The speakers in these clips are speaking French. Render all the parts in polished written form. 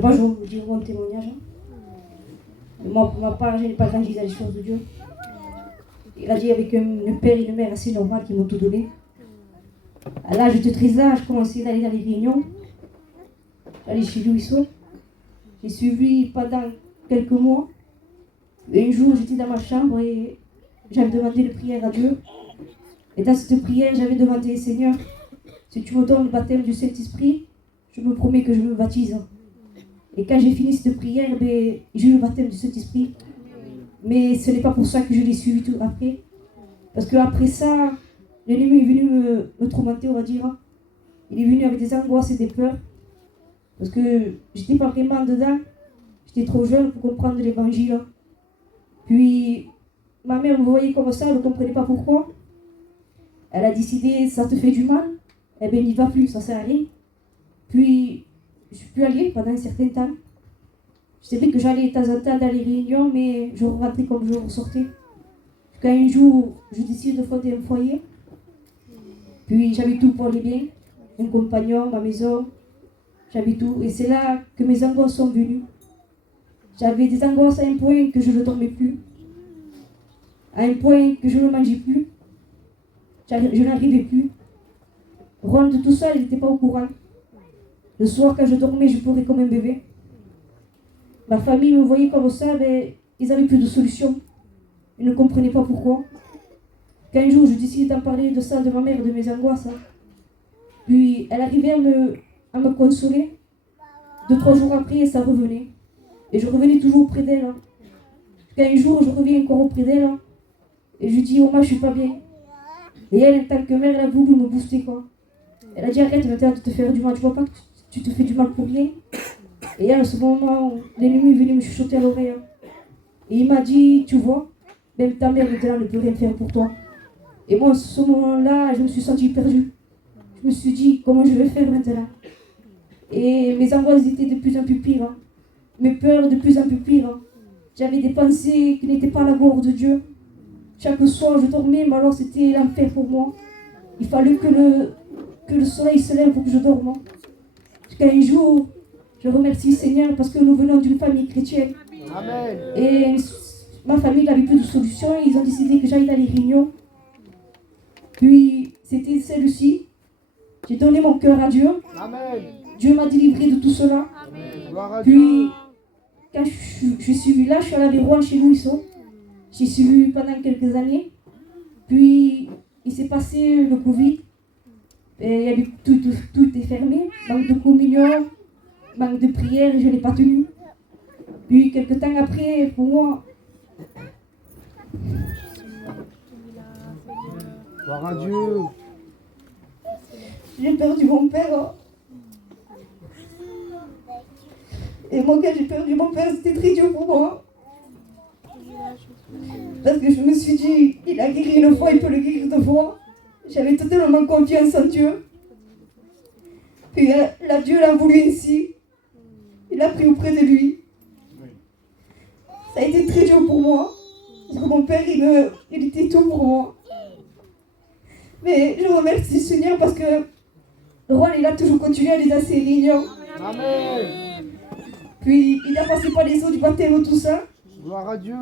Moi, je vais vous dire mon témoignage. Moi, pour ma part, je n'ai pas grandi dans les choses de Dieu. Il a dit avec un père et une mère assez normales qui m'ont tout donné. À l'âge de 13 ans, je commençais d'aller dans les réunions. J'allais chez Louis-Saut. J'ai suivi pendant quelques mois. Et un jour, j'étais dans ma chambre et j'avais demandé une prière à Dieu. Et dans cette prière, j'avais demandé, Seigneur, si tu me donnes le baptême du Saint-Esprit, je me promets que je me baptise. Et quand j'ai fini cette prière, j'ai eu le baptême du Saint-Esprit. Mais ce n'est pas pour ça que je l'ai suivi tout après. Parce qu'après ça, l'ennemi est venu me tourmenter, on va dire. Il est venu avec des angoisses et des peurs. Parce que j'étais pas vraiment dedans. J'étais trop jeune pour comprendre l'évangile. Puis, ma mère me voyait comme ça, elle ne comprenait pas pourquoi. Elle a décidé, ça te fait du mal, eh bien n'y va plus, ça sert à rien. Puis, je suis plus allée pendant un certain temps. Je savais que j'allais de temps en temps dans les réunions, mais je rentrais comme je ressortais. Quand un jour, je décide de fonder un foyer, puis j'avais tout pour aller bien, un compagnon, ma maison, j'avais tout. Et c'est là que mes angoisses sont venues. J'avais des angoisses à un point que je ne dormais plus, à un point que je ne mangeais plus. Je n'arrivais plus. Ron de tout ça, il n'était pas au courant. Le soir, quand je dormais, je pleurais comme un bébé. Ma famille me voyait comme ça, mais ils n'avaient plus de solution. Ils ne comprenaient pas pourquoi. Qu'un jour, je décidais d'en parler de ça, de ma mère, de mes angoisses. Puis, elle arrivait à me consoler. 2-3 jours après, ça revenait. Et je revenais toujours près d'elle. Qu'un jour, je reviens encore auprès d'elle. Et je lui dis, oh, moi, je suis pas bien. Et elle, en tant que mère, elle a voulu me booster, quoi. Elle a dit, arrête maintenant de te faire du mal. Tu vois pas que tu te fais du mal pour rien. Et à ce moment, l'ennemi est venu me chuchoter à l'oreille. Et il m'a dit, tu vois, même ta mère maintenant ne peut rien faire pour toi. Et moi, à ce moment-là, je me suis sentie perdue. Je me suis dit, comment je vais faire maintenant? Et mes angoisses étaient de plus en plus pires. Mes peurs de plus en plus pires. J'avais des pensées qui n'étaient pas à la gloire de Dieu. Chaque soir, je dormais, mais alors c'était l'enfer pour moi. Il fallait que le soleil se lève pour que je dorme. Jusqu'à un jour, je remercie le Seigneur parce que nous venons d'une famille chrétienne. Amen. Et ma famille n'avait plus de solution. Ils ont décidé que j'aille dans les réunions. Puis, c'était celle-ci. J'ai donné mon cœur à Dieu. Amen. Dieu m'a délivré de tout cela. Gloire à Dieu. Puis, quand je suis vue là, je suis allée à Rouen chez nous, ils sont. J'ai suivi pendant quelques années. Puis, il s'est passé le Covid. Et il y avait tout est fermé. Manque de communion, manque de prière, et je ne l'ai pas tenu. Puis, quelques temps après, pour moi, Gloire à Dieu. j'ai perdu mon père. Et moi, quand j'ai perdu mon père, c'était très dur pour moi. Parce que je me suis dit, il a guéri une fois, il peut le guérir 2 fois. J'avais totalement confiance en Dieu. Puis là, Dieu l'a voulu ainsi. Il l'a pris auprès de lui. Ça a été très dur pour moi. Parce que mon père, il était tout pour moi. Mais je remercie le Seigneur parce que Ron, il a toujours continué à aller dans ses réunions. Amen. Puis il a passé par les eaux du baptême, tout ça. Gloire à Dieu.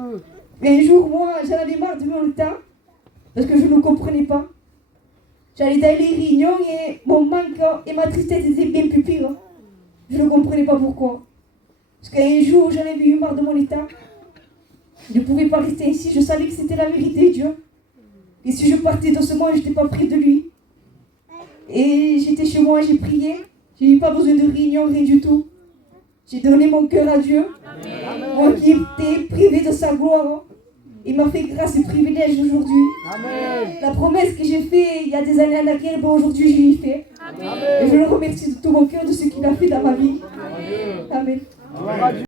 Mais un jour, moi, j'en avais marre de mon temps, parce que je ne comprenais pas. J'allais dans les réunions et mon manque et ma tristesse étaient bien plus pires. Je ne comprenais pas pourquoi. Parce qu'un jour, j'en avais eu marre de mon état. Je ne pouvais pas rester ici, je savais que c'était la vérité, Dieu. Et si je partais doucement, je n'étais pas près de lui. Et j'étais chez moi, j'ai prié. Je n'ai pas besoin de réunion, rien du tout. J'ai donné mon cœur à Dieu. Amen. Moi qui étais privé de sa gloire. Il m'a fait grâce et privilège aujourd'hui. Amen. La promesse que j'ai faite il y a des années en arrière, aujourd'hui je l'ai fait. Et je le remercie de tout mon cœur de ce qu'il a fait dans ma vie. Amen. Gloire à Dieu.